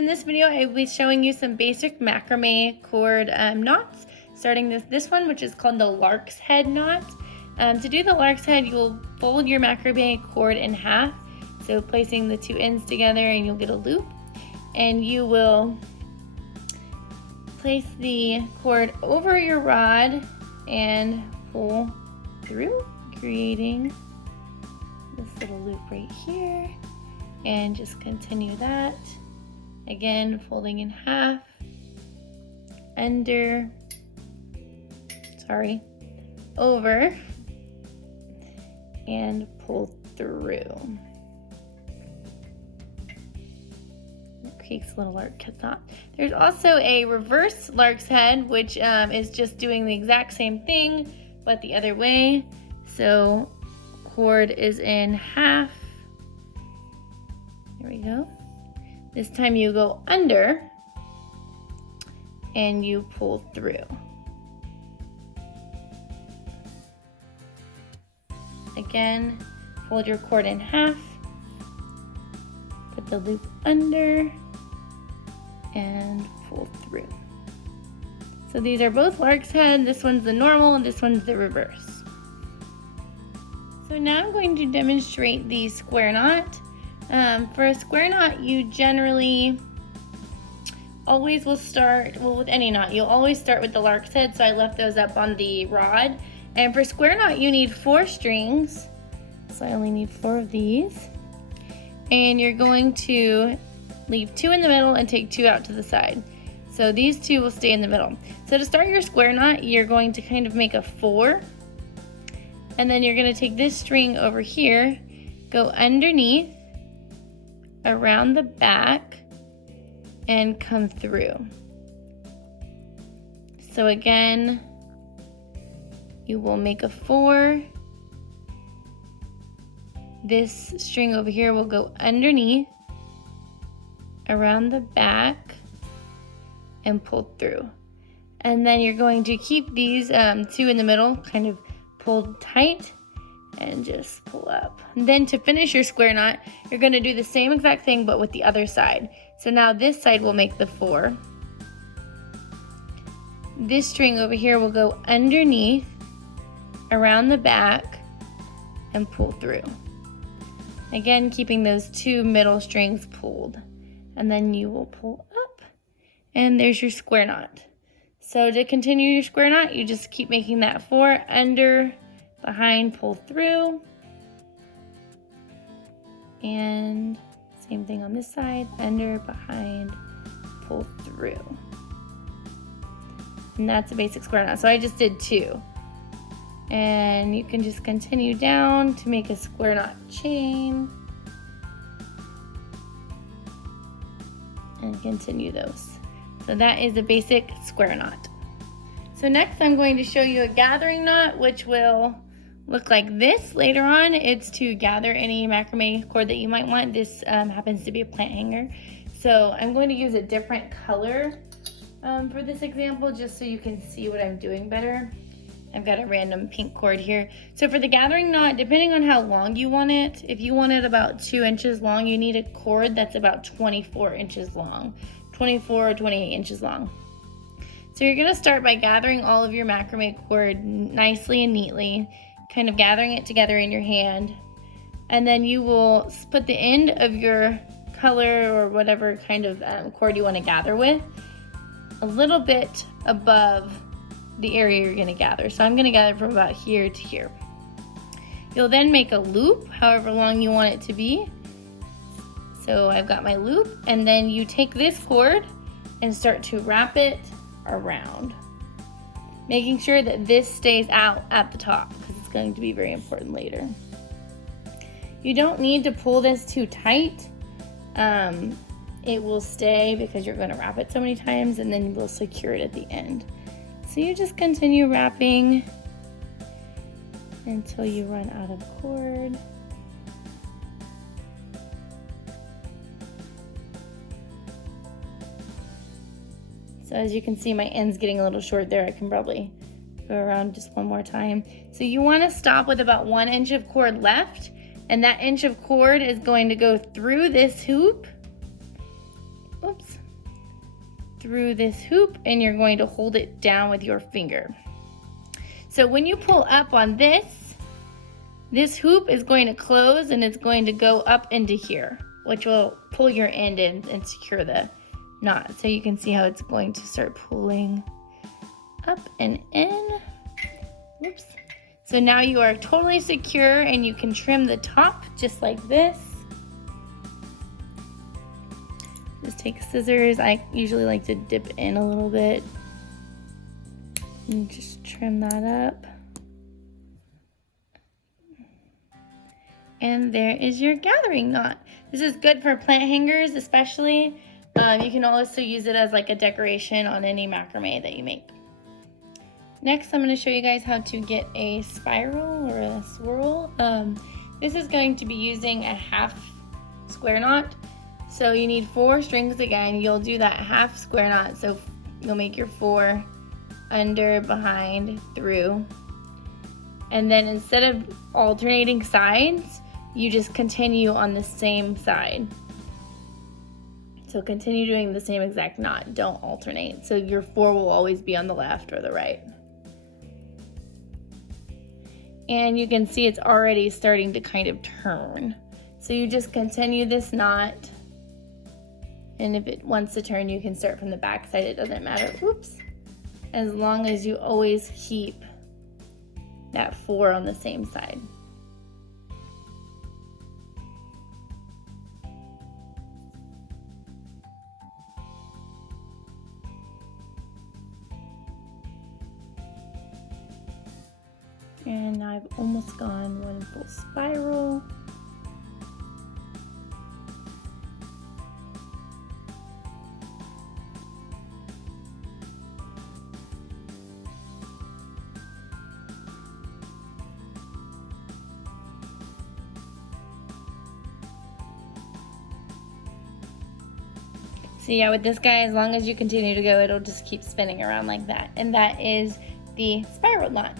in this video I will be showing you some basic macrame cord knots, starting this one, which is called the Larks Head knot. To do the Larks Head, you'll fold your macrame cord in half, so placing the two ends together and you'll get a loop, and you will place the cord over your rod and pull through, creating this little loop right here, and just continue that. Again, folding in half, over, and pull through. It creates a little Larks Head knot. There's also a reverse Larks Head, which is just doing the exact same thing, but the other way. So cord is in half. There we go. This time you go under and you pull through. Again, fold your cord in half, put the loop under, and pull through. So these are both Larks Head. This one's the normal and this one's the reverse. So now I'm going to demonstrate the square knot. For a square knot, you generally always will start, well, with any knot, you'll always start with the Larks Head, so I left those up on the rod. And for square knot, you need 4 strings, so I only need 4 of these. And you're going to leave 2 in the middle and take 2 out to the side. So these 2 will stay in the middle. So to start your square knot, you're going to kind of make a 4, and then you're going to take this string over here, go underneath, around the back, and come through. So again, you will make a 4. This string over here will go underneath, around the back, and pull through. And then you're going to keep these 2 in the middle kind of pulled tight and just pull up. And then to finish your square knot, you're going to do the same exact thing but with the other side. So now this side will make the 4. This string over here will go underneath, around the back, and pull through. Again, keeping those 2 middle strings pulled. And then you will pull up, and there's your square knot. So to continue your square knot, you just keep making that 4, under, behind, pull through, and same thing on this side, under, behind, pull through. And that's a basic square knot. So I just did 2. And you can just continue down to make a square knot chain and continue those. So that is a basic square knot. So next I'm going to show you a gathering knot, which will look like this later on. It's to gather any macrame cord that you might want. This happens to be a plant hanger. So I'm going to use a different color for this example, just so you can see what I'm doing better. I've got a random pink cord here. So for the gathering knot, depending on how long you want it, if you want it about 2 inches long, you need a cord that's about 24 inches long, 24 or 28 inches long. So you're gonna start by gathering all of your macrame cord nicely and neatly, kind of gathering it together in your hand. And then you will put the end of your color or whatever kind of cord you wanna gather with a little bit above the area you're gonna gather. So I'm gonna gather from about here to here. You'll then make a loop, however long you want it to be. So I've got my loop, and then you take this cord and start to wrap it around, making sure that this stays out at the top because it's going to be very important later. You don't need to pull this too tight. It will stay because you're going to wrap it so many times, and then we'll secure it at the end. So you just continue wrapping until you run out of cord. So as you can see, my end's getting a little short there. I can probably go around just one more time. So you want to stop with about 1 inch of cord left, and that inch of cord is going to go through this hoop oops, through this hoop, and you're going to hold it down with your finger. So when you pull up on this hoop is going to close and it's going to go up into here, which will pull your end in and secure the knot. So you can see how it's going to start pulling up and in. Oops. So now you are totally secure and you can trim the top just like this. Just take scissors. I usually like to dip in a little bit and just trim that up. And there is your gathering knot. This is good for plant hangers especially. You can also use it as like a decoration on any macrame that you make. Next, I'm going to show you guys how to get a spiral or a swirl. This is going to be using a half square knot. So you need 4 strings again. You'll do that half square knot. So you'll make your 4 under, behind, through. And then instead of alternating sides, you just continue on the same side. So continue doing the same exact knot, don't alternate. So your 4 will always be on the left or the right. And you can see it's already starting to kind of turn. So you just continue this knot. And if it wants to turn, you can start from the back side, it doesn't matter. Oops. As long as you always keep that 4 on the same side. And now I've almost gone 1 full spiral. So yeah, with this guy, as long as you continue to go, it'll just keep spinning around like that. And that is the spiral knot.